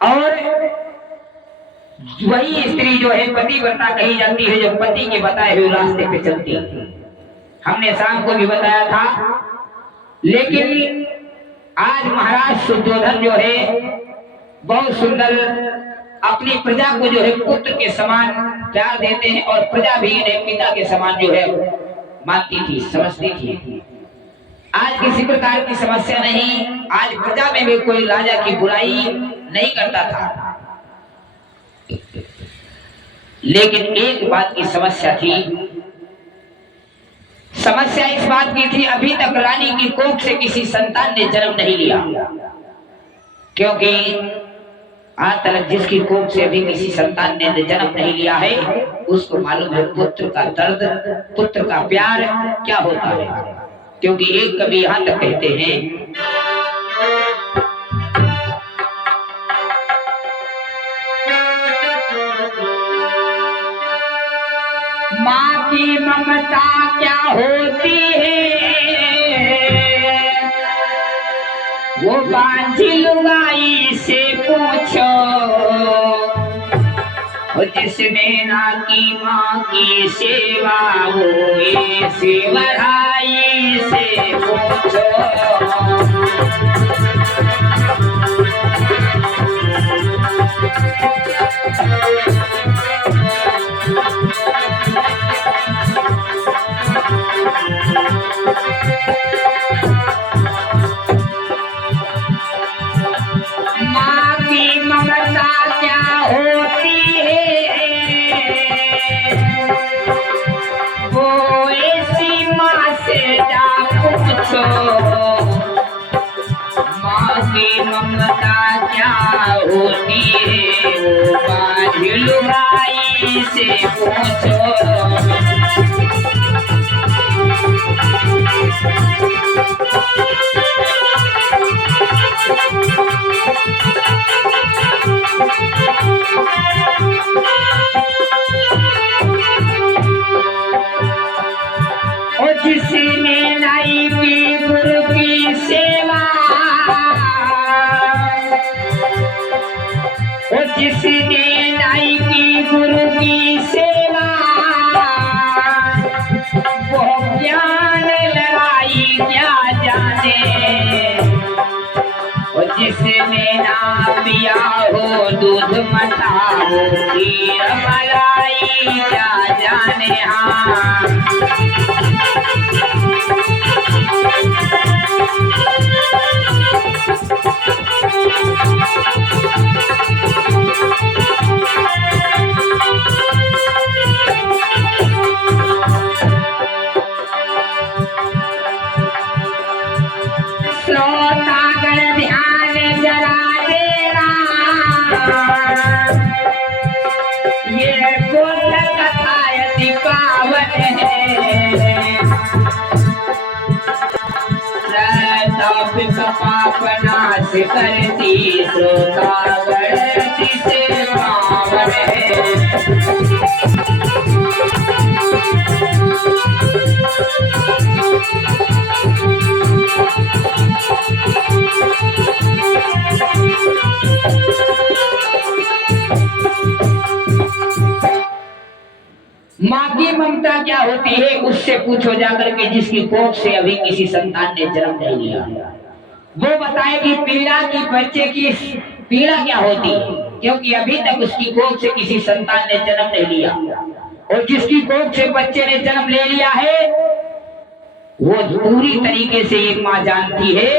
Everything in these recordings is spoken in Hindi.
और वही स्त्री जो है पतिव्रता कही जाती है, जो पति के बताए हुए रास्ते पे चलती है। हमने शाम को भी बताया था। लेकिन आज महाराज शुद्धोधन जो है बहुत सुंदर अपनी प्रजा को जो है पुत्र के समान प्यार देते हैं, और प्रजा भी इन्हें पिता के समान जो है मानती थी, समझती थी। आज किसी प्रकार की समस्या नहीं, आज प्रजा में भी कोई राजा की बुराई नहीं करता था। लेकिन एक बात की समस्या थी। समस्या इस बात की थी, अभी तक रानी की कोख से किसी संतान ने जन्म नहीं लिया। क्योंकि आज तक जिसकी कोख से अभी किसी संतान ने जन्म नहीं लिया है, उसको मालूम है पुत्र का दर्द, पुत्र का प्यार क्या होता है। क्योंकि एक कवि यहां तक कहते हैं, माँ की ममता क्या होती है, वो बांझी लुगाई से पूछो, जिसने ना की माँ की सेवा, वो ये सेवराई से पूछो। माँ की ममता क्या होती है, वो ऐसी माँ से जा पूछो। माँ की ममता क्या होती है, वो बांझ लुगाई से पूछो। जिसने नहीं की गुरु की सेवा, जिसने नहीं की गुरु की सेवा, वो ज्ञान लड़ाई क्या जाने। और जिसने ना पिया हो दूध मथा, वो खीर मलाई क्या जाने। हाँ श्रोतागण ध्यान जरा देना, ये गोद कथा अति पावन है। पाप नाश करती श्रोतागण से पावन है। माँ की ममता क्या होती है, उससे पूछो जाकर के, जिसकी कोख से अभी किसी संतान ने जन्म नहीं लिया। वो बताएगी पीड़ा की, बच्चे की पीड़ा क्या होती है, क्योंकि अभी तक उसकी कोख से किसी संतान ने जन्म नहीं लिया। और जिसकी कोख से बच्चे ने जन्म ले लिया है, वो पूरी तरीके से एक माँ जानती है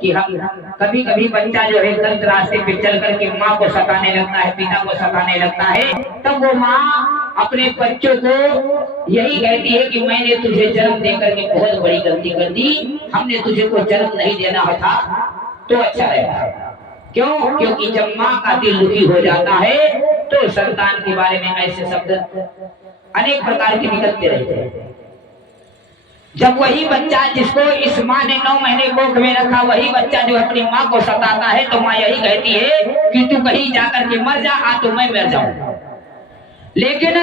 कि हम कभी कभी बच्चा जो है गलत रास्ते पे चल करके माँ को सताने लगता है, पिता को सताने लगता है, तब वो माँ अपने बच्चों को यही कहती है कि मैंने तुझे जन्म देकर के बहुत बड़ी गलती कर दी, हमने तुझे को जन्म नहीं देना था तो अच्छा रहता। क्यों? क्योंकि जब माँ का दिल दुखी हो जाता है तो संतान के बारे में ऐसे शब्द अनेक प्रकार के निकलते रहते हैं। जब वही बच्चा जिसको इस माँ ने 9 महीने कोख में रखा, वही बच्चा जो अपनी माँ को सताता है, तो माँ यही कहती है कि तू कहीं जाकर के मर जा, आ तो मैं मर जाऊं। लेकिन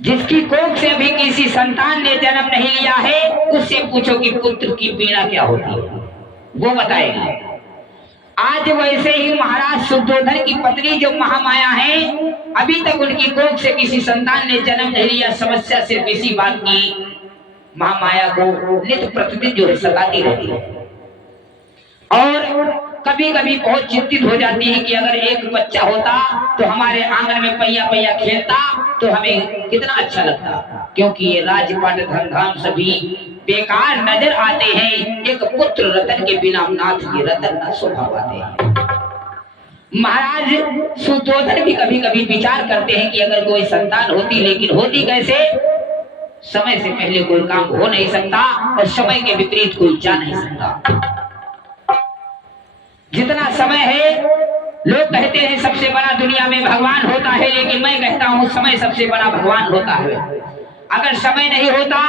जिसकी कोख से भी किसी संतान ने जन्म नहीं लिया है, उससे पूछो कि पुत्र की पीड़ा क्या होती है, वो बताएगी। आज वैसे ही महाराज शुद्धोधन की पत्नी जो महामाया है, अभी तक उनकी कोख से किसी संतान ने जन्म नहीं लिया। समस्या सिर्फ इसी बात की, महामाया को नित्य प्रतिदिन जो है सताती रहती है और कभी कभी बहुत चिंतित हो जाती है कि अगर एक बच्चा होता तो हमारे आंगन में पैया पैया खेलता तो हमें कितना अच्छा लगता, क्योंकि ये राजपाट धन धाम सभी बेकार नजर आते हैं। एक पुत्र रतन के बिना नाथ के रतन न शोभा पाते हैं। महाराज शुद्धोधन भी कभी कभी विचार करते हैं कि अगर कोई संतान होती, लेकिन होती कैसे? समय से पहले कोई काम हो नहीं सकता और समय के विपरीत कोई जा नहीं सकता। जितना समय है, लोग कहते हैं सबसे बड़ा दुनिया में भगवान होता है, लेकिन मैं कहता हूं समय सबसे बड़ा भगवान होता है। अगर समय नहीं होता,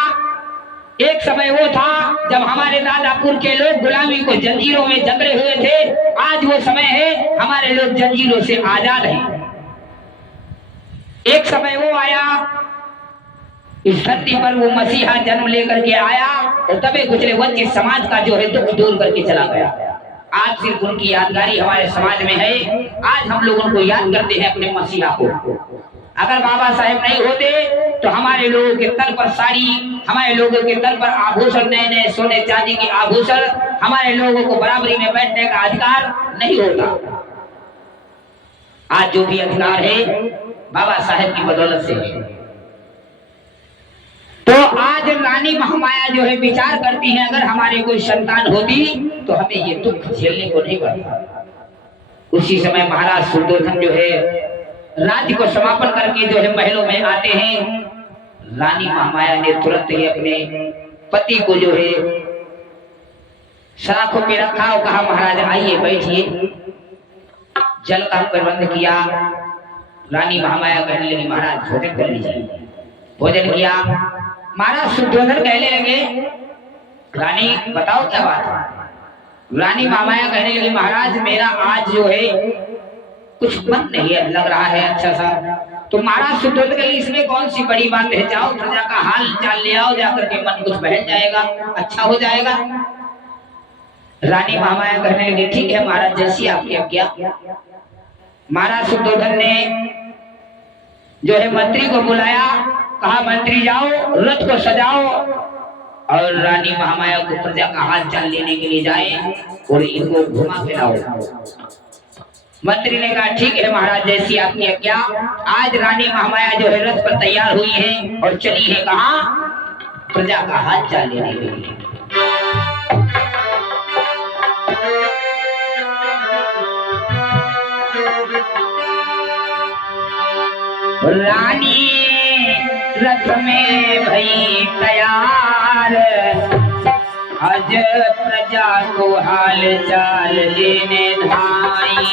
एक समय वो था जब हमारे दादापुर के लोग गुलामी को जंजीरों में जकड़े हुए थे। आज वो समय है, हमारे लोग जंजीरों से आजाद हैं। एक समय वो आया, इस धरती पर वो मसीहा जन्म लेकर के आया और दबे कुचले वंचित समाज का जो है दुख दूर करके चला गया। आज सिर्फ उनकी यादगारी हमारे समाज में है। आज हम लोग उनको याद करते हैं, अपने मसीहा को। अगर बाबा साहेब नहीं होते तो हमारे लोगों के तल पर साड़ी, हमारे लोगों के तल पर आभूषण, नए नए सोने चांदी के आभूषण, हमारे लोगों को बराबरी में बैठने का अधिकार नहीं होता। आज जो भी अधिकार है बाबा साहेब की बदौलत से है। तो आज रानी महामाया जो है विचार करती है, अगर हमारे कोई संतान होती तो हमें ये दुख झेलने को नहीं पड़ता। उसी समय महाराज शुद्धोधन जो है राज्य को समापन करके जो है महलों में आते हैं। रानी महामाया ने तुरंत ही अपने पति को जो है सराखों पे रखा और कहा, महाराज आइए बैठिए। जल का प्रबंध किया। रानी महामाया कहने लगी, महाराज भोजन कर लीजिए। भोजन किया। महाराज शुद्धोधन कहने लगे, रानी बताओ क्या बात है? रानी महामाया कहने लगी, महाराज मेरा आज जो है कुछ मन नहीं है, लग रहा है अच्छा सा। तो महाराज शुद्धोधन के लिए इसमें कौन सी बड़ी बात है, जाओ प्रजा का हाल चाल ले आओ, जाकर के मन कुछ बहल जाएगा, अच्छा हो जाएगा। रानी महामाया कहने लगी, ठीक है महाराज, जैसी आपकी आज्ञा। महाराज शुद्धोधन ने जो है मंत्री को बुलाया, कहा मंत्री जाओ रथ को सजाओ और रानी महामाया को प्रजा का हाल चाल लेने के लिए जाए और इनको घुमा फिराओ। मंत्री ने कहा, ठीक है महाराज, जैसी आपकी आज्ञा। आज रानी महामाया जो है रथ पर तैयार हुई है और चली है कहाँ? प्रजा का हाल चाल लेने के लिए। रानी रथ में भई तैयार, आज प्रजा को हाल चाल लेने धाई।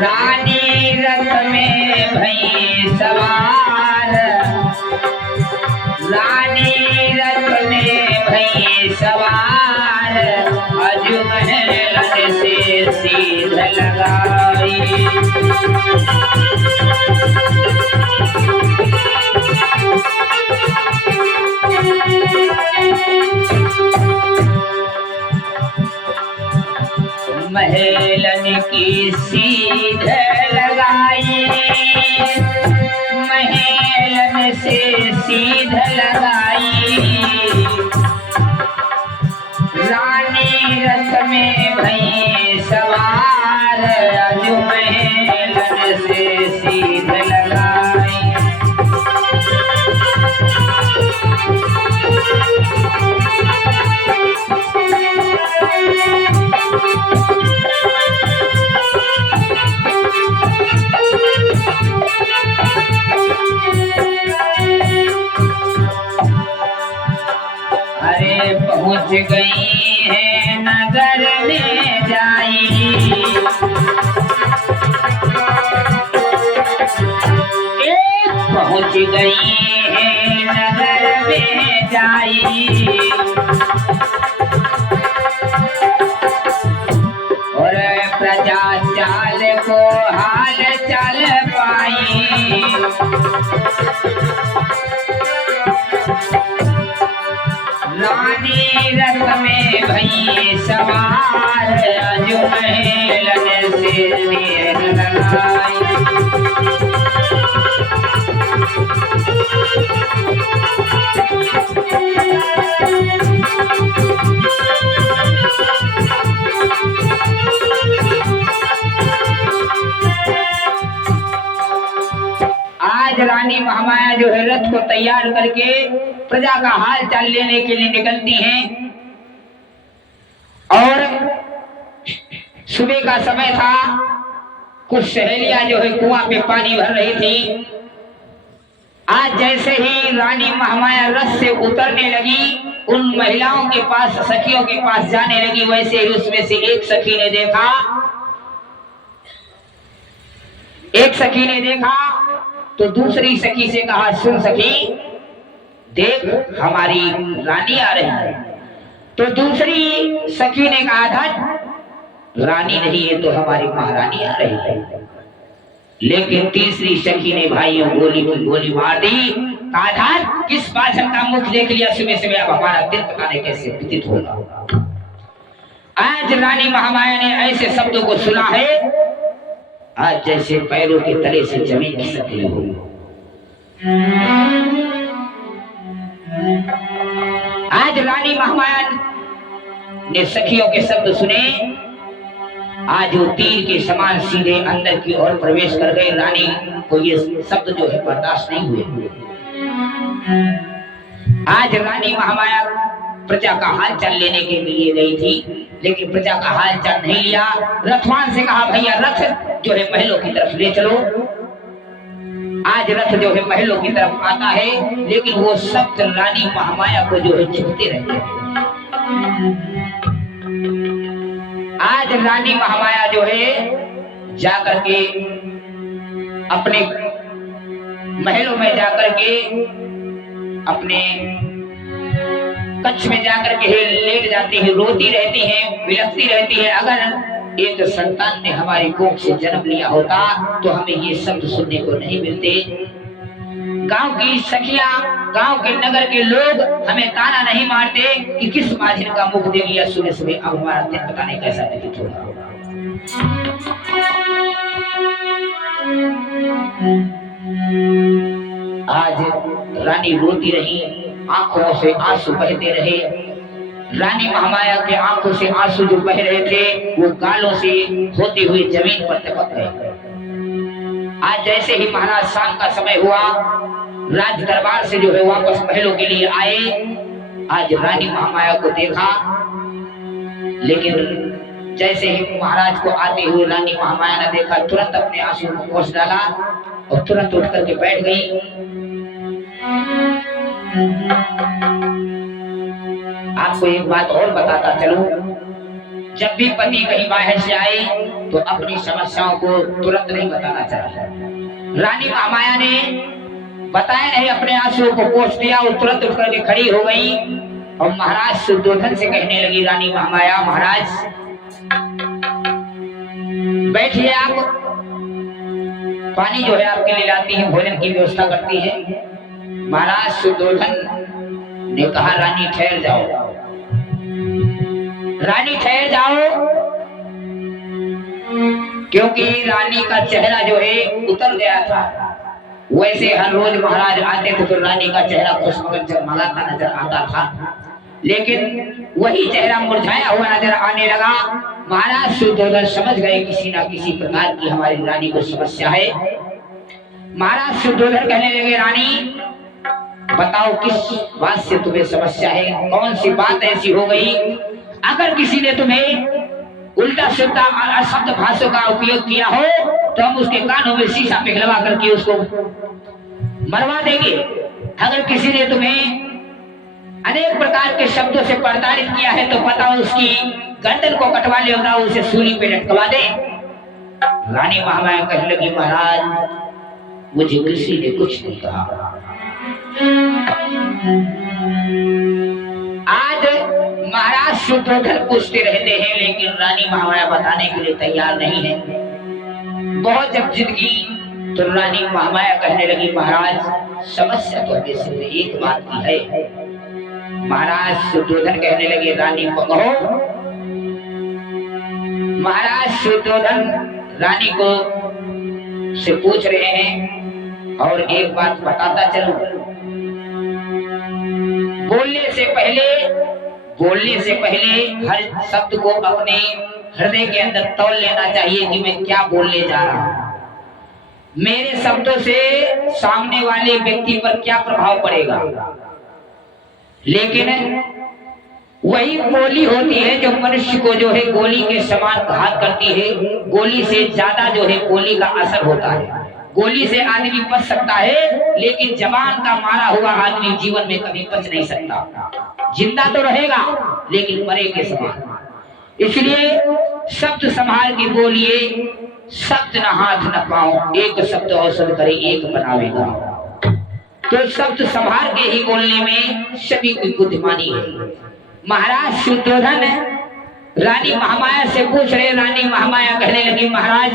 रानी रथ में भई सवार, रानी रथ में भई सवार, आज महलन से सीध लगाई। महलन की सीध लगाई, महलन से सीध लगाई। रानी रथ में भई सवार, आज महलन से सीध लगाई। पहुंच गई है नगर में जाई, पहुंच गई है नगर में जाई। और प्रजा चाल को हाल चल पाई। रानी रथ में भई सवार अजू महलन से लगाई। आज रानी महामाया जो है रथ को तैयार करके प्रजा का हाल चाल लेने के लिए निकलती हैं। और सुबह का समय था, कुछ सहेलियां जो है कुआं पे पानी भर रही थी। आज जैसे ही रानी महामाया रथ से उतरने लगी, उन महिलाओं के पास, सखियों के पास जाने लगी, वैसे ही उसमें से एक सखी ने देखा तो दूसरी सखी से कहा, सुन सखी, देख हमारी रानी आ रही है। तो दूसरी सखी ने कहा था, रानी नहीं है तो हमारी महारानी आ रही है। लेकिन तीसरी सखी ने भाइयों गोली मार दी। कहा था, किस बाछन का मुख देख लिया सुबह सुबह, अब हमारा दिन पता नहीं कैसे व्यतीत होगा। आज रानी महामाया ने ऐसे शब्दों को सुना है, आज जैसे पैरों के तले से जमीन खिसकती हो। आज रानी महामाया ने सखियों के शब्द सुने। आज वो तीर के समान सीधे अंदर की ओर प्रवेश कर गए। रानी को ये शब्द जो है बर्दाश्त नहीं हुए। आज रानी महामाया प्रजा का हाल चाल लेने के लिए गई थी, लेकिन प्रजा का हाल चाल नहीं लिया। रथवान से कहा, भैया रथ जो है महलों की तरफ ले चलो। आज रथ जो है महलों की तरफ आता है, लेकिन वो शब्द रानी महामाया को जो है चुभते रहते हैं। आज रानी महामाया जो है जाकर के अपने महलों में जाकर के अपने कक्ष में जाकर के लेट जाती है, रोती रहती है, विलखती रहती है। अगर एक संतान ने हमारी कोख से जन्म लिया होता तो हमें ये शब्द सुनने को नहीं मिलते। गांव की सखियां, गांव के नगर के लोग हमें ताना नहीं मारते कि किस माझिन का मुख देख लिया सुबह सुबह, अब हमारा दिन पता नहीं कैसा व्यतीत होगा। आज रानी रोती रही, आंखों से आंसू बहते रहे। रानी महामाया के आंखों से आंसू जो बह रहे थे वो गालों से होते हुए जमीन पर टपक गए। आज जैसे ही महाराज शाम का समय हुआ, राज दरबार से जो है वापस महलों के लिए आए। आज रानी महामाया को देखा, लेकिन जैसे ही महाराज को आते हुए रानी महामाया ने देखा, तुरंत अपने आंसू को पोंछ डाला और तुरंत उठ करके बैठ गई। आपको एक बात और बताता चलूं, जब भी पति कहीं बाहर से आए तो अपनी समस्याओं को तुरंत नहीं बताना चाहिए। रानी महामाया ने बताया नहीं, अपने आंसुओं को पोंछ दिया। वो तुरंत उठ करके खड़ी हो गई और महाराज शुद्धोधन से कहने लगी, रानी महामाया, महाराज बैठिए, आप पानी जो है आपके लिए लाती है, भोजन की व्यवस्था करती है। महाराज शुद्धोधन ने कहा, रानी ठहर जाओ, रानी ठहर जाओ, क्योंकि रानी का चेहरा जो है उतर गया था। वैसे हर रोज महाराज आते थे तो रानी का चेहरा खुशमगन जगमगाता नजर आता था, लेकिन वही चेहरा मुरझाया हुआ नजर आने लगा। महाराज शुद्धोधन समझ गए किसी ना किसी प्रकार की हमारी रानी को समस्या है। महाराज शुद्धोधन कहने लगे, रानी बताओ किस बात से तुम्हें समस्या है, कौन सी बात ऐसी हो गई? अगर किसी ने तुम्हें उल्टा सीधा अशब्द भाषा का उपयोग किया हो तो हम उसके कानों में शीशा पिघलवा करके उसको मरवा देंगे। अगर किसी ने तुम्हें अनेक प्रकार के शब्दों से प्रताड़ित किया है तो पता उसकी गर्दन को कटवा ले, उसे सूली पे लटकवा दे। रानी महामाया कहने लगी, महाराज मुझे किसी ने कुछ नहीं कहा। आज महाराज शुद्धोधन पूछते रहते हैं, लेकिन रानी महामाया बताने के लिए तैयार नहीं है। बहुत जब जिद की तो रानी महामाया कहने लगी, महाराज समस्या तो हमें सिर्फ एक बात की है। महाराज सुद्धोधन कहने लगे, रानी को कहो। महाराज सुद्धोधन रानी को से पूछ रहे हैं और एक बात बताता चलूं। बोलने से पहले हर शब्द को अपने हृदय के अंदर तौल लेना चाहिए कि मैं क्या बोलने जा रहा हूं। मेरे शब्दों से सामने वाले व्यक्ति पर क्या प्रभाव पड़ेगा। लेकिन वही गोली होती है जो मनुष्य को जो है गोली के समान घात करती है। गोली से ज्यादा जो है गोली का असर होता है। गोली से आदमी बच सकता है, लेकिन जवान का मारा हुआ आदमी जीवन में कभी बच नहीं सकता। जिंदा तो रहेगा लेकिन मरे के समान। इसलिए शब्द संभाल के बोलिए। शब्द न हाथ न पाओ, एक शब्द औषध करे एक बनावेगा। तो शब्द संभाल के ही बोलने में सभी की बुद्धिमानी है। महाराज सुद्धोधन रानी महामाया से पूछ रहे। रानी महामाया कहने लगी, महाराज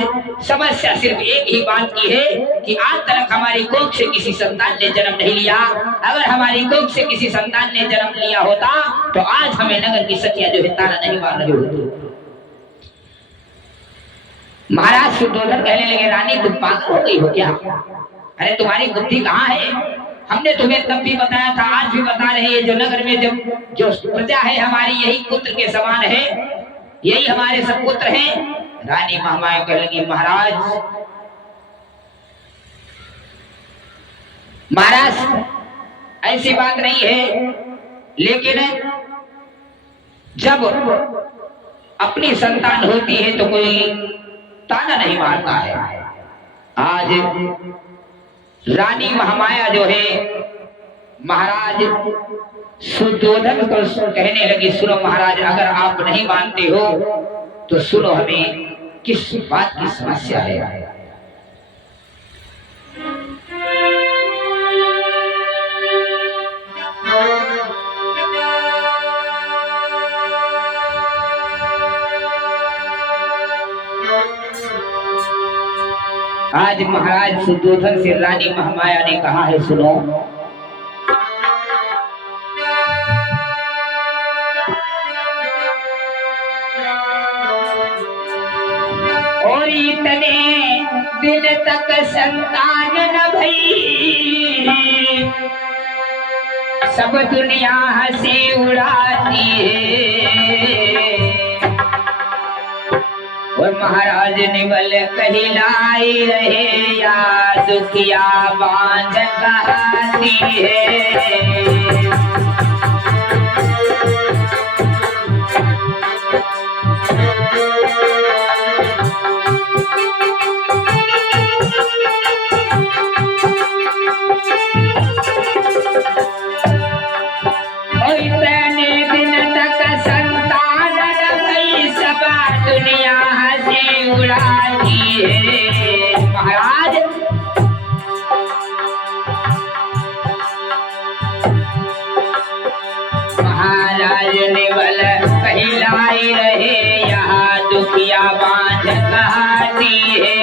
समस्या सिर्फ एक ही बात की है कि आज तक हमारी कोख से किसी संतान ने जन्म नहीं लिया। अगर हमारी कोख से किसी संतान ने जन्म लिया होता तो आज हमें नगर की सखियां जो है ताना नहीं मार रही होती। महाराज सुद्धोधन कहने लगे, रानी तुम पागल हो गई हो क्या? अरे तुम्हारी बुद्धि कहाँ है? हमने तुम्हें तब भी बताया था, आज भी बता रहे हैं। जो नगर में जो प्रजा है हमारी यही पुत्र के समान है, यही हमारे सब पुत्र हैं। रानी महामाया कहने लगी, महाराज ऐसी बात नहीं है, लेकिन जब अपनी संतान होती है तो कोई ताना नहीं मारता है। आज रानी महामाया जो है महाराज सुद्धोधन को कहने लगी, सुनो महाराज, अगर आप नहीं मानते हो तो सुनो हमें किस बात की समस्या है। आज महाराज सुद्धोधन से रानी महामाया ने कहा है, सुनो, और इतने दिन तक संतान न भई, सब दुनिया हंसी उड़ाती है। और महाराज निवल कहलाई रहे, या दुखिया बांझ कहती है। महाराज निवल कहलाई रहे, यहाँ दुखिया बांझ कहती है।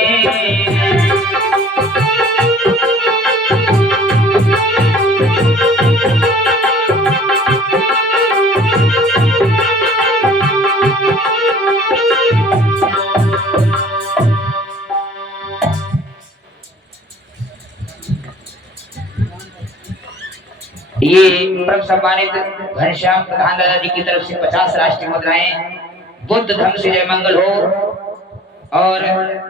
ये परम सम्मानित घनश्याम प्रधान दादा जी की तरफ से 50 राष्ट्रीय मुद्राएं। बुद्ध धर्म से जय मंगल हो। और रहे,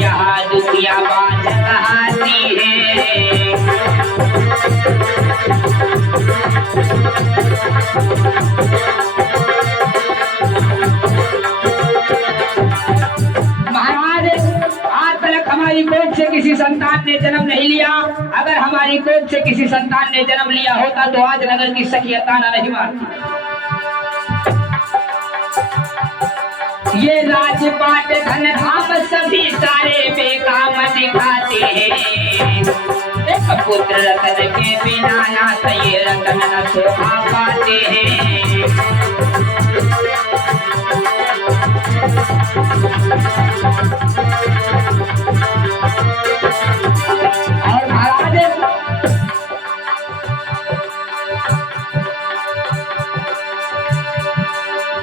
यहाँ दुखिया बांझ कहती है। किसी संतान ने जन्म नहीं लिया, अगर हमारी कोख से किसी संतान ने जन्म लिया होता तो आज नगर की सखियां ताना नहीं मारती। ये राजपाट धन धाम सभी सारे बेकाम दिखाते हैं, पुत्र रतन के बिना ना ये रतन न शोभा पाते हैं। और महाराज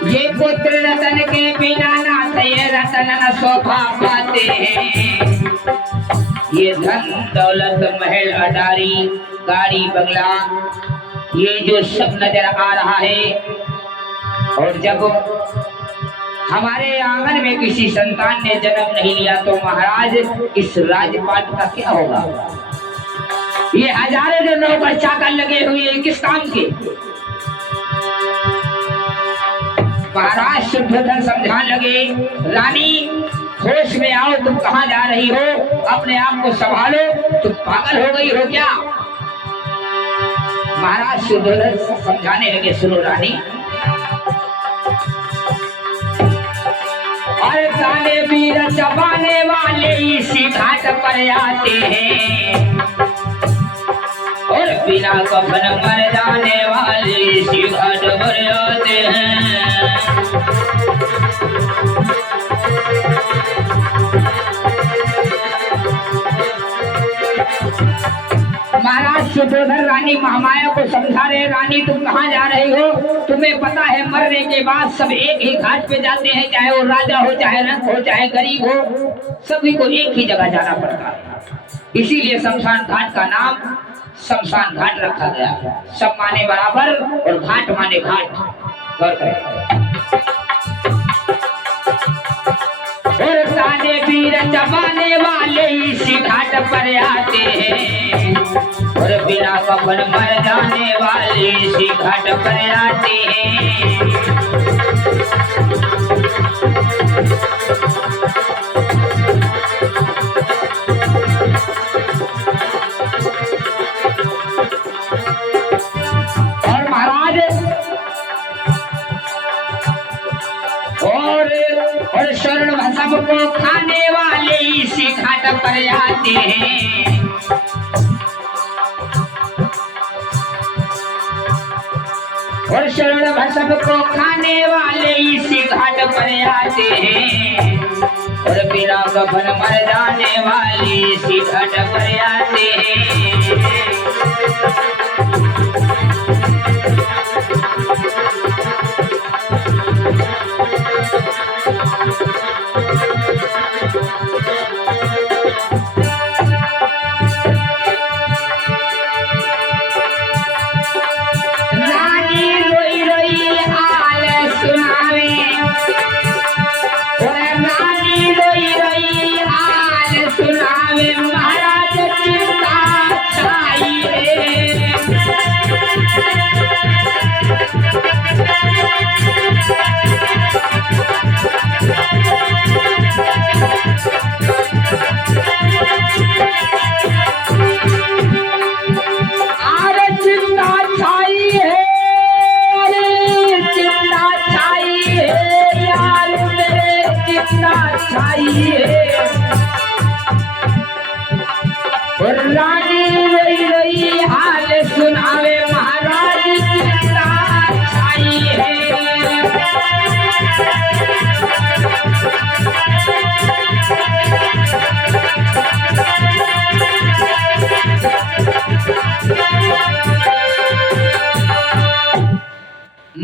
ये पुत्र रतन के बिना ना ये रतन न शोभा पाते हैं। ये धन दौलत महल अटारी गाड़ी बंगला ये जो सब नजर आ रहा है, और जब हमारे आंगन में किसी संतान ने जन्म नहीं लिया तो महाराज इस राजपाट का क्या होगा? ये हजारों जो नौकर चाकर लगे हुए हैं किस काम के? महाराज शुद्धोधन समझाने लगे, रानी होश में आओ, तुम कहाँ जा रही हो? अपने आप को संभालो, तुम पागल हो गई हो क्या? महाराज शुद्धोधन समझाने लगे, सुनो रानी, और ताने वीर चबाने वाले इसी घाट पर आते हैं, और बिना कफन मर जाने वाले इसी घाट पर आते हैं। महाराज शुद्धोधन रानी महामाया को समझा रहे, रानी तुम कहाँ जा रही हो? तुम्हें पता है मरने के बाद सब एक ही घाट पे जाते हैं, चाहे वो राजा हो, चाहे रंग हो, चाहे गरीब हो, सभी को एक ही जगह जाना पड़ता है। इसीलिए शमशान घाट का नाम शमशान घाट रखा गया। सब माने बराबर और घाट माने घाट। और ताने वीर चबाने वाले इसी घाट पर आते हैं, और बिना कफन मर जाने वाले इसी घाट पर आते हैं। और महाराज और स्वर्ण भस्म को खाने वाले इसी घाट पर आते हैं, और स्वर्ण भस्म को खाने वाले इसी घाट पर आते हैं, और बिना कफन मर जाने वाले इसी घाट पर आते हैं। रानी रोई रोई हाल सुनावे, महाराज चिंता छाई है।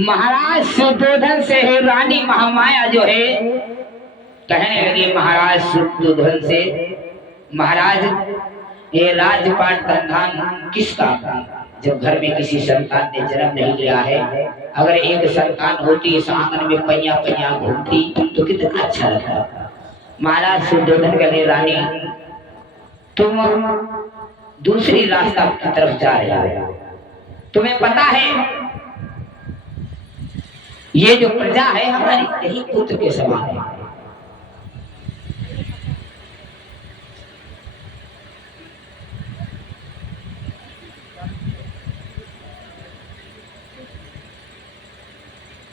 महाराज शुद्धोधन से है रानी महामाया जो है कहने लगी महाराज शुद्धोधन से, महाराज ये राजपाट का नाम किसका? जब घर में किसी संतान ने जन्म नहीं लिया है, अगर एक संतान होती इस आंगन में पैया पैया घूमती तो कितना अच्छा लगता। महाराज शुद्धोधन कहने रानी तुम दूसरी रास्ता की तरफ जा रहे हो, तुम्हें पता है ये जो प्रजा है हमारी यही पुत्र के समान है।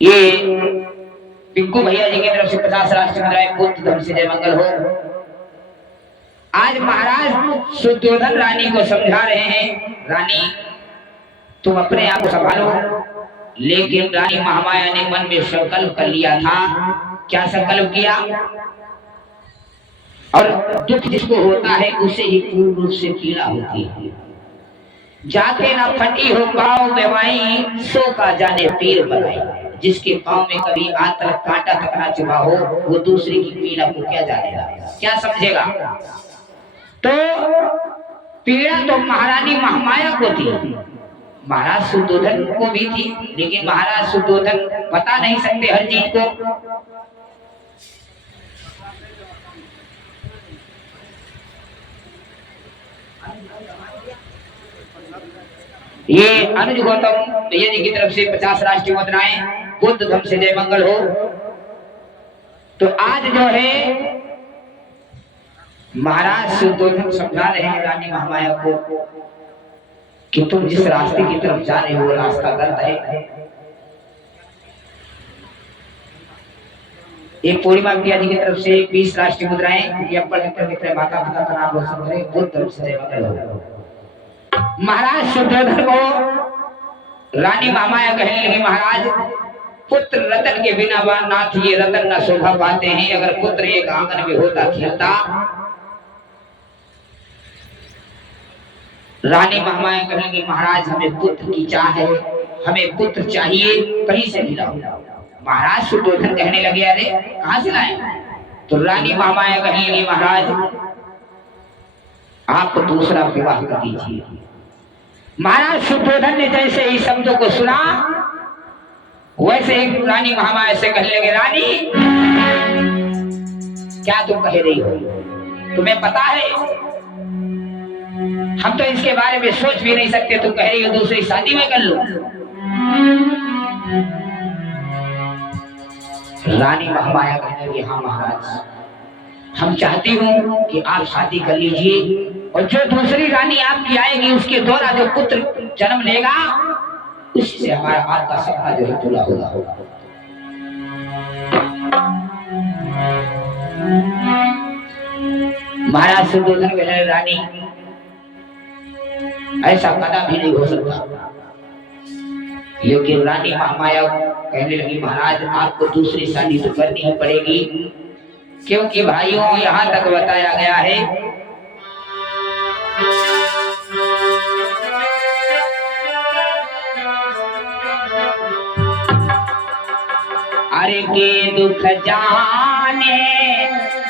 ये पिंकू भैया जी की तरफ से 50 राष्ट्रीय मुद्राएं। बुद्ध धर्म से जय मंगल हो। आज महाराज शुद्धोधन रानी को समझा रहे हैं, रानी तुम अपने आप को संभालो। लेकिन रानी महामाया ने मन में संकल्प कर लिया था। क्या संकल्प किया? और दुख जिसको होता है उसे ही पूर्ण रूप से पीड़ा होती है। जाके ना फटी हो पाँव में माई, सो का जाने पीर बनाई। जिसके पाँव में कभी आज तक कांटा तक ना चुभा हो, वो दूसरे की पीड़ा को क्या जानेगा, क्या समझेगा। तो पीड़ा तो महारानी महामाया को थी, महाराज शुद्धोधन को भी थी, लेकिन महाराज शुद्धोधन बता नहीं सकते हर चीज को। ये अनुज गौतम भैया जी की तरफ से 50 राष्ट्रीय मुद्राएं। बुद्ध धर्म से जय मंगल हो। तो आज जो है महाराज शुद्धोधन समझा रहे हैं रानी महामाया को कि तुम जिस रास्ते की तरफ जा रहे हो वो रास्ता गलत है। एक पूर्णिमा भैया जी की तरफ से 20 राष्ट्रीय मुद्राएं। ये पढ़ माता पिता का नाम रोशन करें। बुद्ध धर्म से जय मंगल हो। महाराज शुद्धोधन को रानी महामाया कहने लगी, महाराज पुत्र रतन के बिना नाथ ये रतन न शोभा पाते हैं। अगर पुत्र एक आंगन में होता खिलता। रानी महामाया कहने लगी, महाराज हमें पुत्र की चाह है, हमें पुत्र चाहिए, कहीं से मिला। महाराज शुद्धोधन कहने लगे, अरे कहां से लाए? तो रानी महामाया कहने लगी, महाराज आप दूसरा विवाह कर दीजिए। महाराज शुद्धोधन ने जैसे ही शब्दों को सुना वैसे ही रानी महामाया से कहने लगे, रानी क्या तुम कह रही हो? तुम्हें पता है हम तो इसके बारे में सोच भी नहीं सकते, तुम कह रही हो दूसरी शादी में कर लो। रानी महामाया कहने लगी, हाँ महाराज हम चाहती हूँ कि आप शादी कर लीजिए और जो दूसरी रानी आपकी आएगी उसके द्वारा जो पुत्र जन्म लेगा उससे हमारा आपका सपना जो है पूरा होगा। महाराज शुद्धोधन कहने, रानी ऐसा कदा भी नहीं हो सकता। लेकिन रानी महामाया कहने लगी, महाराज आपको दूसरी शादी तो करनी ही पड़ेगी, क्योंकि भाइयों यहाँ तक बताया गया है अरे के दुख जाने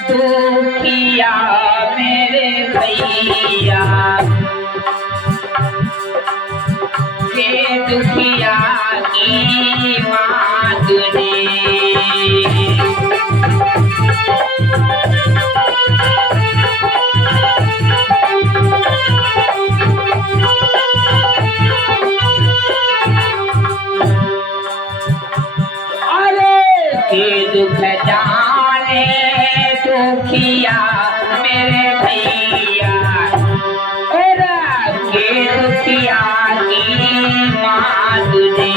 दुखिया मेरे भैया, के दुखिया की माँ तुझे। दुख जाने दुखिया मेरे भैया, और के दुखिया की माँ तुझे।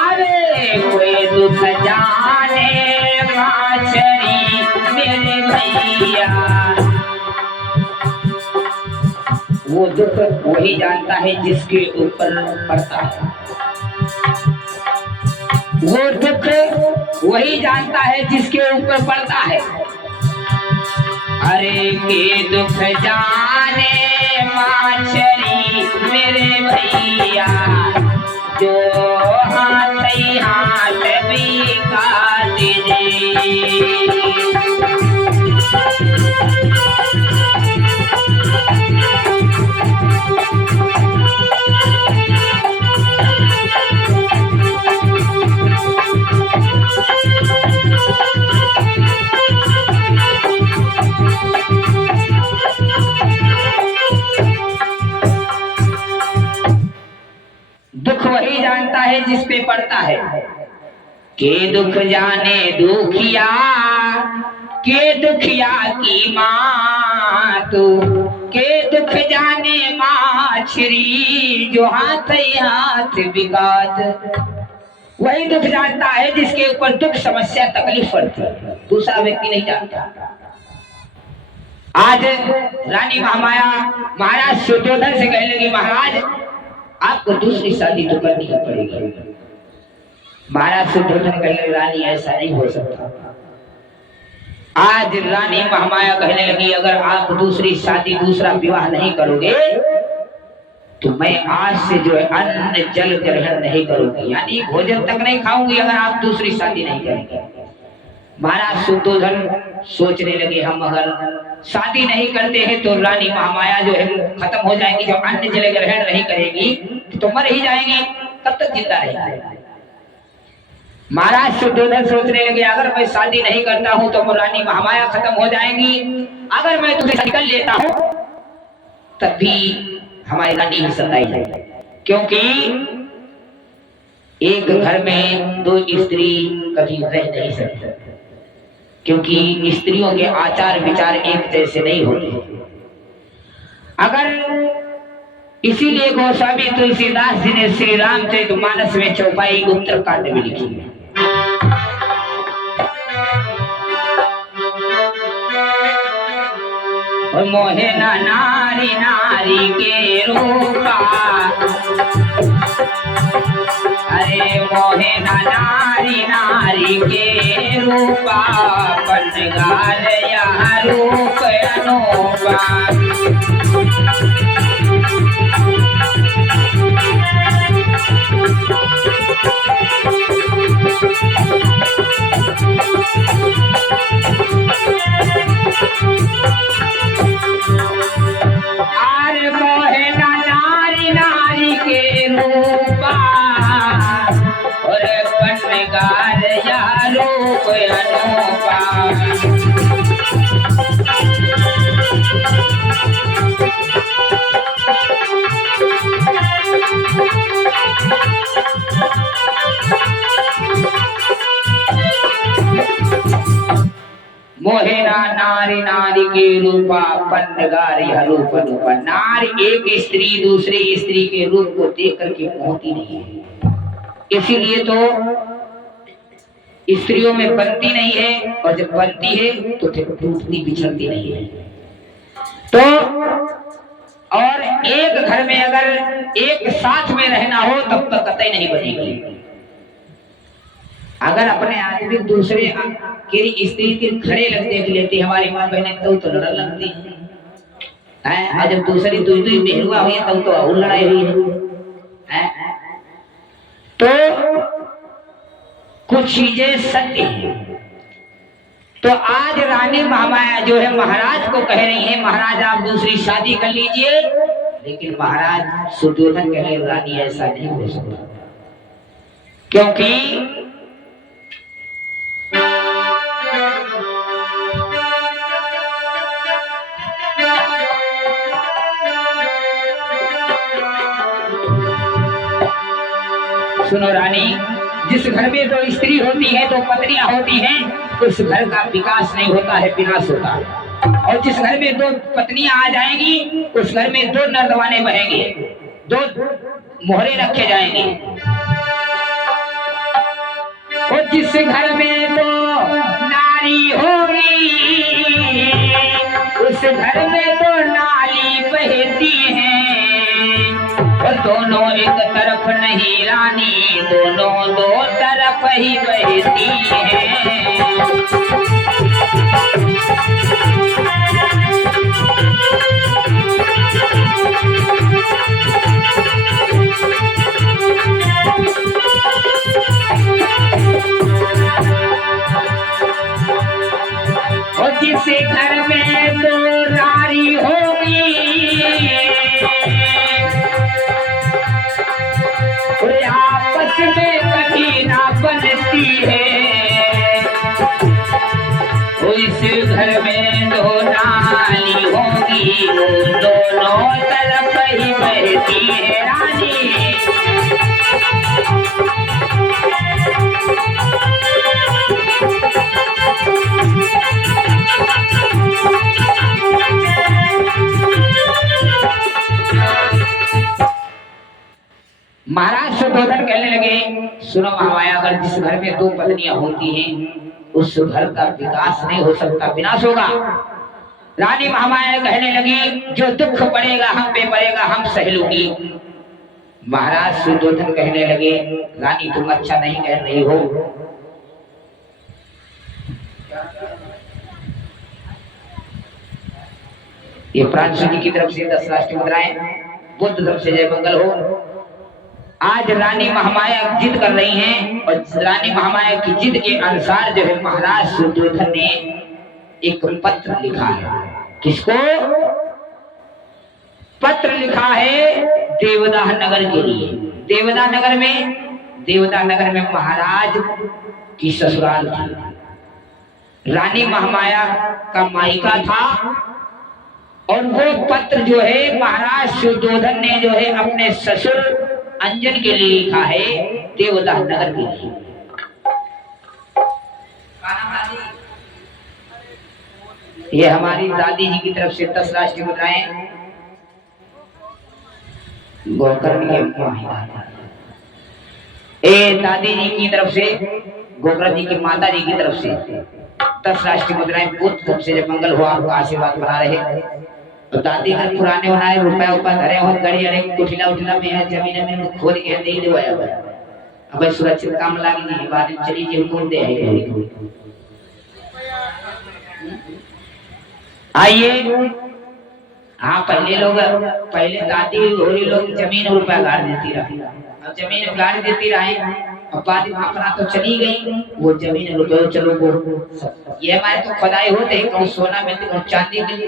अरे कोई दुख जाने मेरे भैया, वो दुख वही जानता है जिसके ऊपर पड़ता है। वो दुख वही जानता है जिसके ऊपर पड़ता है। अरे के दुख जाने माछरी मेरे भैया, जो हाथ भी काट दे। दुख वही जानता है जिस पे पड़ता है। के दुख जाने दुखिया, के दुखिया की माँ तू, के दुख जाने माछरी जो हाथ हाथ बिगात। वही दुख जानता है जिसके ऊपर दुख समस्या तकलीफ पड़ती है, दूसरा व्यक्ति नहीं जानता। आज रानी महामाया महाराज सुद्धोधन से कहने लगी, महाराज आपको दूसरी शादी तो करनी ही पड़ेगी। महाराज सुद्धोधन कहने लगे, रानी ऐसा नहीं हो सकता। आज रानी महामाया कहने लगी, अगर आप दूसरी शादी दूसरा विवाह नहीं करोगे तो मैं आज से जो है अन्न जल ग्रहण नहीं करूंगी, यानी भोजन तक नहीं खाऊंगी अगर आप दूसरी शादी नहीं करेंगे। महाराज सुद्धोधन सोचने लगे, हम अगर शादी नहीं करते हैं तो रानी महामाया जो है खत्म हो जाएगी, जब अन्न जल ग्रहण नहीं करेगी तो मर ही जाएंगी, कब तक जिंदा रहेगी। महाराज सुद्धोधन सोचने लगे, अगर मैं शादी नहीं करता हूं तो रानी महामाया खत्म हो जाएंगी, अगर मैं तुझे शादी कर लेता हूं तब भी हमारी रानी ही सताई जाएगी। क्योंकि एक घर में दो स्त्री कभी रह नहीं सकती, क्योंकि स्त्रियों के आचार विचार एक जैसे नहीं होते। अगर इसीलिए गोस्वामी तुलसीदास जी ने श्री रामचरितमानस में चौपाई उत्तरकांड में लिखी है। मोहे नारी नारी के रूपा, अरे मोहे नारी नारी के रूपा, बनगार या रूप अनूपा। मोहेना नारी नारी के रूपा, पन्नगार यह रूप अनूपा। नारी एक स्त्री दूसरे स्त्री के रूप को देख करके मोहती नहीं है, इसीलिए तो स्त्रियों में बनती नहीं है, और जब बनती है तो टूटती बिछड़ती नहीं है। तो और एक घर में अगर एक साथ में रहना हो तब तक कतई नहीं बनेगी। अगर अपने आदमी दूसरे की स्त्री के खड़े लग देख लेते हमारी माँ बहने तो लड़ लगती है, और जब दूसरी दुई दुई बेहुआ हुई तब तो और लड़ाई हुई है। तो कुछ चीजें सत्य है। तो आज रानी महामाया जो है महाराज को कह रही है, महाराज आप दूसरी शादी कर लीजिए, लेकिन महाराज सुद्धोधन कह रहे रानी ऐसा नहीं हो सकता, क्योंकि सुनो रानी, जिस घर में दो स्त्री होती है, दो पत्नियां होती हैं, उस घर का विकास नहीं होता है, विनाश होता है। और जिस घर में दो पत्नियां आ जाएंगी उस घर में दो नर्दवाने बहेंगे, दो मोहरे रखे जाएंगे। और जिस घर में दो नारी होगी उस घर में दो नाली बहती है, और दोनों एक तरफ नहीं रानी, दोनों दो तरफ ही बहती है। और जिस घर में दो नारी होगी आपस में कभी ना बनती है, इस घर में दो नाली होगी वो दोनों तरफ ही बहती है रानी। सुनो महामाया, अगर जिस घर में 2 पत्नियां होती हैं उस घर का विकास नहीं हो सकता, विनाश होगा। रानी महामाया कहने लगी जो दुख पड़ेगा हम पे पड़ेगा, हम सह लूंगी। महाराज सुयोधन कहने लगे रानी तुम अच्छा नहीं कह रही हो। ये प्रांशु जी की तरफ से 10 राष्ट्रीय मुद्राएं, बुद्ध तरफ से जय मंगल हो। आज रानी महामाया जिद कर रही हैं और रानी महामाया की जिद के अनुसार जो है महाराज सुयोधन ने एक पत्र लिखा है। किसको पत्र लिखा है? देवदाह नगर के लिए। देवदाह नगर में महाराज की ससुराल थी, रानी महामाया का मायका था। और वो पत्र जो है महाराज सुयोधन ने जो है अपने ससुर अंजन के लिए लिखा है, देवदाह नगर के लिए। ये हमारी दादी जी की तरफ से 10 राष्ट्रीय मुद्राएं, गोकर्ण की दादी जी की तरफ से, गोकर्ण जी की माता जी की तरफ से 10 राष्ट्रीय मुद्राएं, बुद्ध तरफ से जब मंगल हो, आपका आशीर्वाद बना रहे। तो दादी घर पुराने बनाए, रुपया उपा धरे और गड़ी अरे कुठिला उठिला में है, जमीन में खोद के नहीं देवाया। अब सुरक्षित काम लागी नहीं, बाद में चली जे कौन दे है। आइए, हाँ पहले दादी होरी लोग जमीन और रुपया गाड़ देती रही। अब जमीन गाड़ देती रहे, अब बाद में अपना तो चली गई वो जमीन रुपये। चलो वो ये हमारे तो खुदाई होते, कहूँ सोना मिलती, कहूँ चांदी मिलती,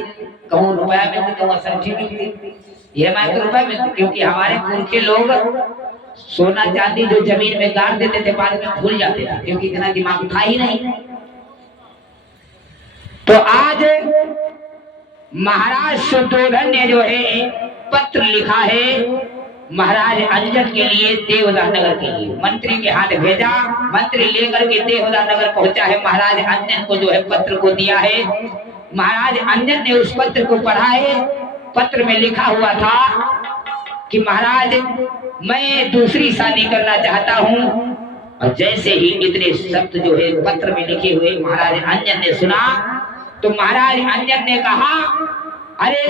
कहूँ रुपया मिलती, कहूँ असंठी मिलती। ये हमारे तो रुपया मिलती, क्योंकि हमारे पुरखे लोग सोना चांदी जो जमीन में गाड़ देते थे बाद में भूल जाते थे, क्योंकि इतना दिमाग था ही नहीं। तो आज महाराज सुयोधन ने जो है पत्र लिखा है महाराज अंजन के लिए, देवदाह नगर के लिए। मंत्री के हाथ भेजा, मंत्री लेकर के देवदाह नगर पहुंचा है। महाराज अंजन को जो है पत्र को दिया है। महाराज अंजन ने उस पत्र को पढ़ा है। पत्र में लिखा हुआ था कि महाराज मैं दूसरी शादी करना चाहता हूं। और जैसे ही इतने शब्द जो है पत्र में लिखे हुए महाराज अंजन ने सुना, तो महाराज अंजन ने कहा अरे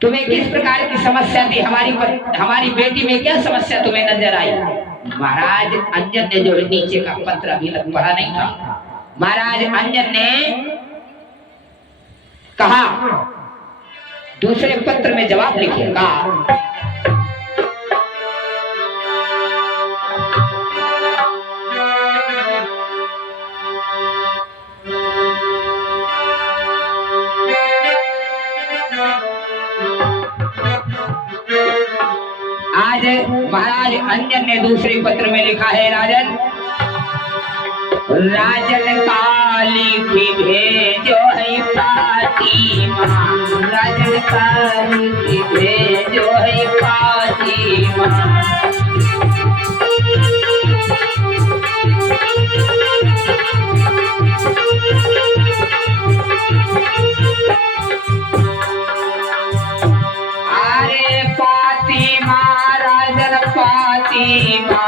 तुम्हें किस प्रकार की समस्या थी, हमारी बेटी में क्या समस्या तुम्हें नजर आई? महाराज अंजन ने जो है नीचे का पत्र अभी तक पढ़ा नहीं था। महाराज अंजन ने कहा, दूसरे पत्र में जवाब लिखेगा। आज महाराज अंजन ने दूसरे पत्र में लिखा है, राजन काली की भेजो है फातिमा, राजन काली की भेजो है फातिमा। अरे फातिमा, राजन फातिमा,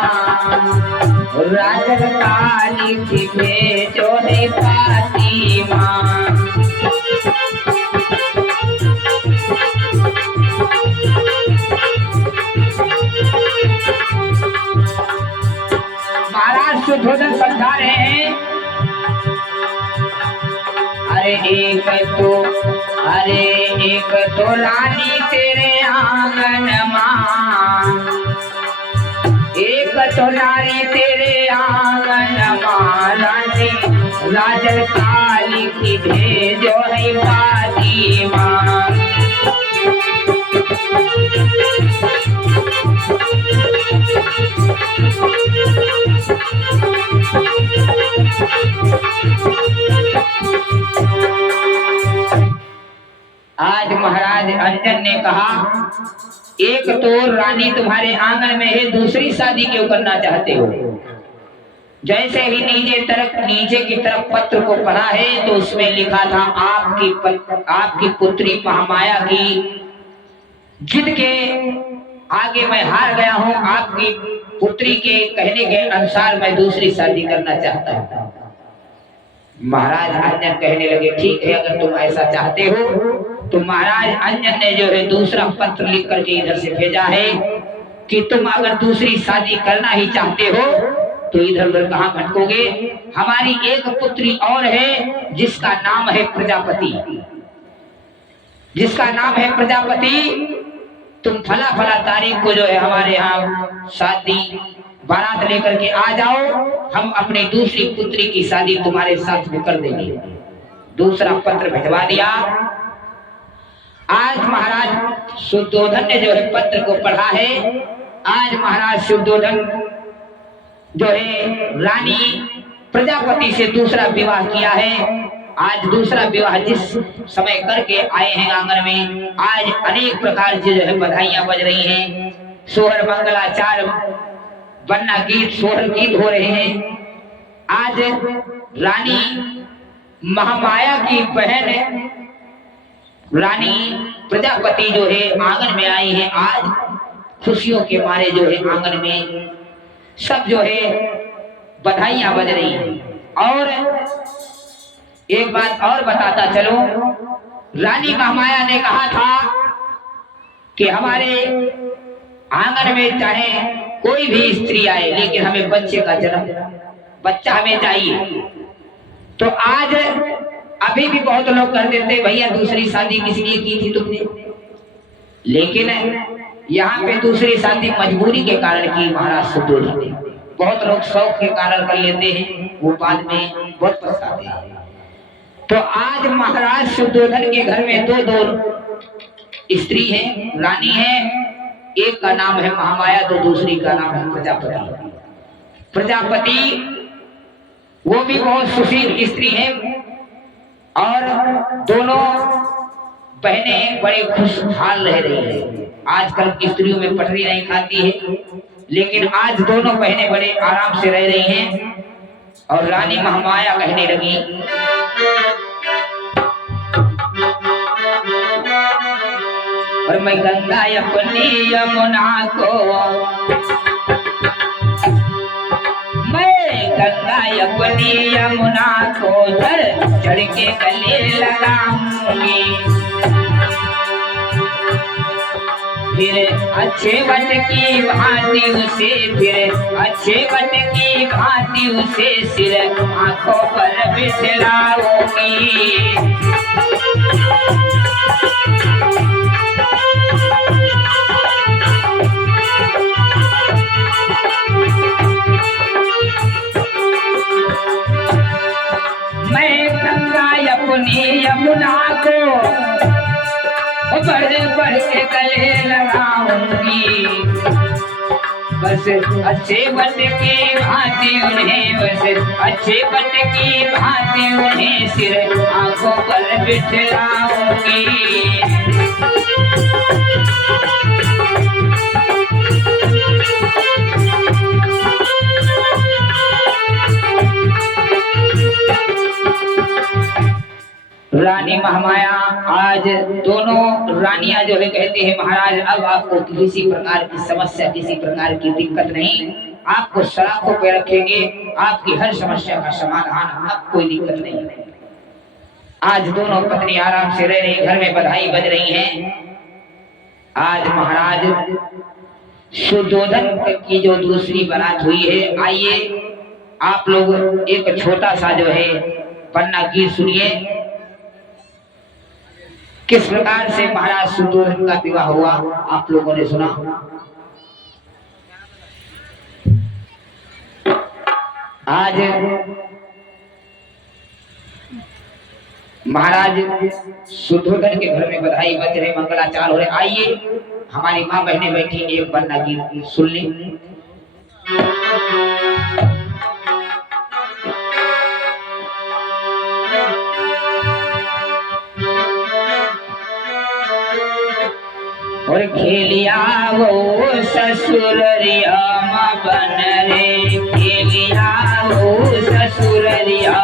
राजन काली की भेजो है फातिमा। महाराज सुयोधन समझा रहे हैं, अरे एक तो रानी तेरे आंगन मां, एक तो नारी तेरे आंगन मां, रानी राजन काली की भेजो है फातिमा। आज महाराज अंजन ने कहा, एक तो रानी तुम्हारे आंगन में है, दूसरी शादी क्यों करना चाहते हो? जैसे ही नीचे की तरफ पत्र को पढ़ा है तो उसमें लिखा था, आपकी पुत्री महामाया की जिद के आगे मैं हार गया हूं, आपकी पुत्री के कहने के अनुसार मैं दूसरी शादी करना चाहता हूँ। महाराज अंजन कहने लगे ठीक है, अगर तुम ऐसा चाहते हो तो महाराज अंजन ने जो है दूसरा पत्र लिख करके इधर से भेजा है कि तुम अगर दूसरी शादी करना ही चाहते हो तो इधर उधर कहाँ भटकोगे। हमारी एक पुत्री और है जिसका नाम है प्रजापति, जिसका नाम है प्रजापति। तुम फला फला तारीख को जो है हमारे यहाँ शादी बारात लेकर के आ जाओ, हम अपनी दूसरी पुत्री की शादी तुम्हारे साथ में कर देंगे। दूसरा पत्र भिजवा दिया। आज महाराज शुद्धोधन ने जो है पत्र को पढ़ा है। आज महाराज शुद्धोधन जो है रानी प्रजापति से दूसरा विवाह किया है। आज दूसरा विवाह जिस समय करके आए हैं आंगन में, आज अनेक प्रकार की जो है बधाइयां बज रही हैं, सोहर मंगलाचार वन्ना गीत सोहर गीत हो रहे हैं। आज रानी महामाया की बहन रानी प्रजापति जो है आंगन में आई है। आज खुशियों के मारे जो है आंगन में सब जो है बधाइयां बज रही हैं। और एक बात और बताता चलो, रानी महामाया ने कहा था कि हमारे आंगन में चाहे कोई भी स्त्री आए लेकिन हमें बच्चे का जन्म, बच्चा हमें चाहिए। तो आज अभी भी बहुत लोग कर देते भैया दूसरी शादी किस लिए की थी तुमने, लेकिन यहाँ पे दूसरी शादी मजबूरी के कारण की महाराज शुद्धोधन ने। बहुत लोग शौक के कारण कर लेते हैं, वो बाद में बहुत पछताते हैं। तो आज महाराज शुद्धोधन के घर में दो स्त्री हैं, रानी है। एक का नाम है महामाया तो दूसरी का नाम है प्रजापति। प्रजापति वो भी बहुत सुशील स्त्री है और दोनों बहनें बड़े खुशहाल रह रही है। आजकल की स्त्रियों में पटरी नहीं खाती है, लेकिन आज दोनों बहनें बड़े आराम से रह रही हैं। और रानी महामाया कहने लगी, और मैं गंगा अपनी यमुना को, मैं गंगा अपनी यमुना को चढ़ चढ़ के गले लगाऊंगी। फिर अच्छे वट की भांति उसे, फिर अच्छे वट की भांति उसे सिर आंखों पर बिठलाऊंगी। अपनी यमुना को बढ़ बढ़ के गले लगाऊंगी। बस अच्छे बट की भांति उन्हें, बस अच्छे बट की भांति उन्हें सिर आंखों पर बिठलाऊंगी। रानी महामाया, आज दोनों रानियां जो है कहते हैं महाराज अब आपको किसी प्रकार की समस्या, किसी प्रकार की दिक्कत नहीं, आपको सलाखों पे रखेंगे, आपकी हर समस्या का समाधान, अब कोई दिक्कत नहीं। आज दोनों पत्नी आराम से रह रही, घर में बधाई बज रही हैं। आज महाराज शुद्धोधन की जो दूसरी बारात हुई है, आइए आप लोग एक छोटा सा जो है पन्ना गीत सुनिए। किस प्रकार से महाराज शुद्धोधन का विवाह हुआ आप लोगों ने सुना। आज महाराज शुद्धोधन के घर में बधाई बज रहे, मंगलाचार हो रहे। आइए हमारी माँ बहनें बैठी, एक पन्ना गीत सुन लें। और खेलिया वो ससुररिया बन रे, खेलिया वो ससुररिया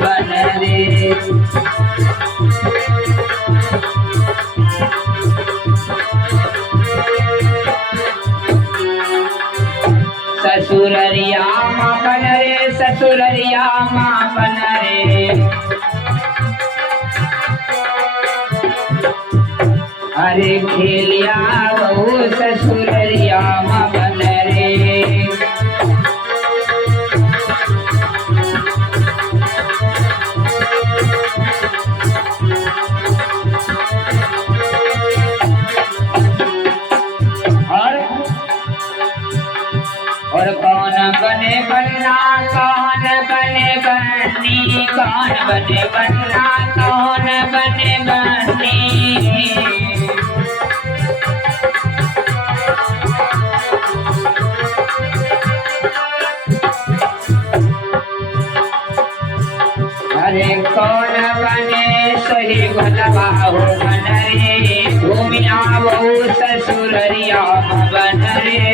बन रे। बन रे। अरे खेलिया बहु ससुररिया बन रे। और कौन बने बनना, कौन बने बननी, कौन बने बनना, कौन बने बननी। अरे कौन बने सही भलवा हो बन रे। घूमिया बहु ससुररिया बन रे।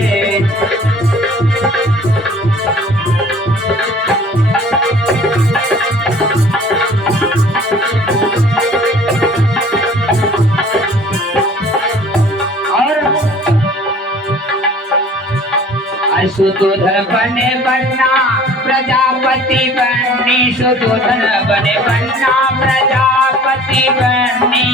सुदोधन बने बनना, प्रजापति बननी, सुदोधन बने बनना, प्रजापति बननी।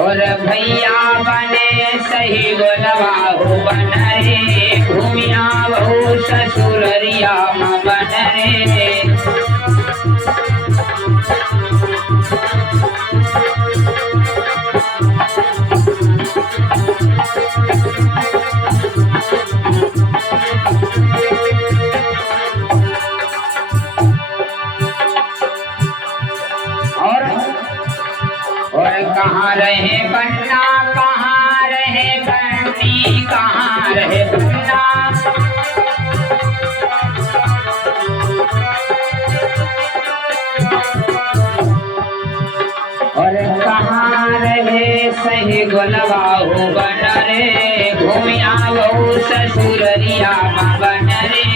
और भैया बने सही गोलवा हो बन रे। घूमिया बहु ससुररिया बन रे। और कहाँ रहे बनना, कहाँ रहे बननी, कहाँ रहे बनना। और कहाँ रहे सही गोलवा हो बन रे। घूमिया बहु ससुररिया बन रे।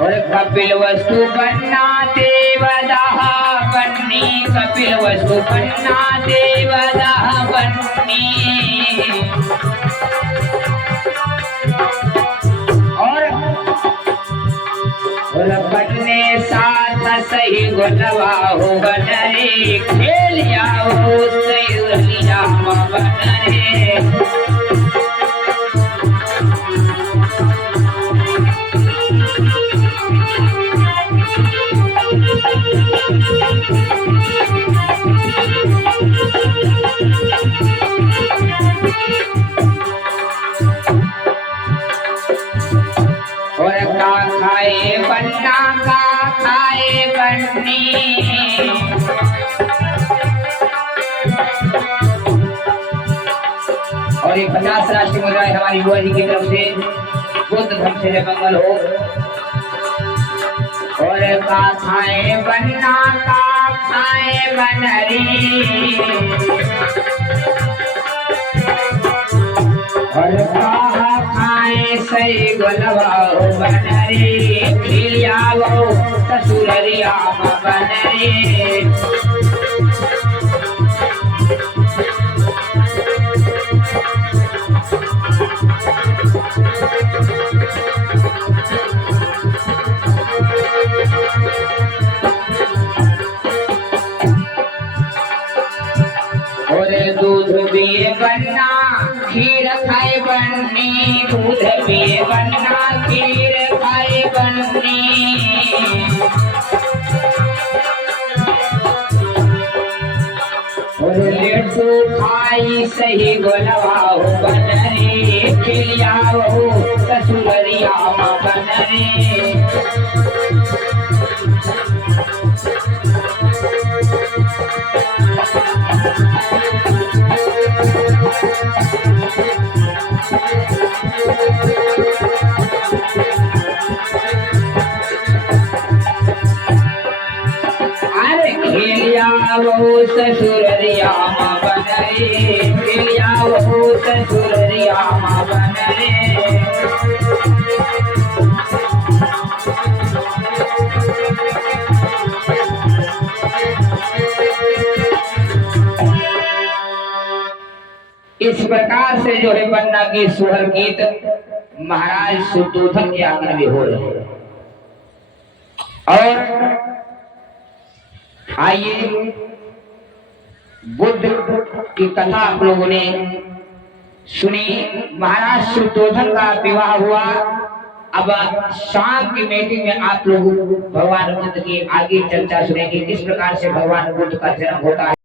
और कपिल वस्तु बनना, देवदाह बननी, कपिल वस्तु बनना, देवदाह बननी। और बनने साथ सही गोलवा हो बन रे। खेलिया हो ससुररिया बन रे। और का खाए बनना, का खाए बननी। और ये 50 राष्ट्रीय मुद्राएं हमारी बुआ जी की तरफ से बुद्ध धर्म से मंगल हो। और का खाए बनना, का खाए बनरी। और का खाए सही गोलवा हो बन रे। खेलिया बहु ससुररिया बन रे। और दूध पिए बनना, खीर खाए बननी, दूध पिए बनना, खीर खाए बननी। और लड्डू खाई सही गोलवा हो बन रे। खिलिया बहु ससुररिया बन रे। बहु ससुररिया बन रे। खिलिया बहु ससुररिया बन रे। इस प्रकार से जो है बन्ना की सुहर गीत महाराज शुद्धोधन के आंगन में हो रहे हैं। और आइए बुद्ध की कथा आप लोगों ने सुनी। महाराज शुद्धोधन का विवाह हुआ। अब शाम की मीटिंग में आप लोग भगवान बुद्ध की आगे चर्चा सुनेंगे, किस प्रकार से भगवान बुद्ध का जन्म होता है।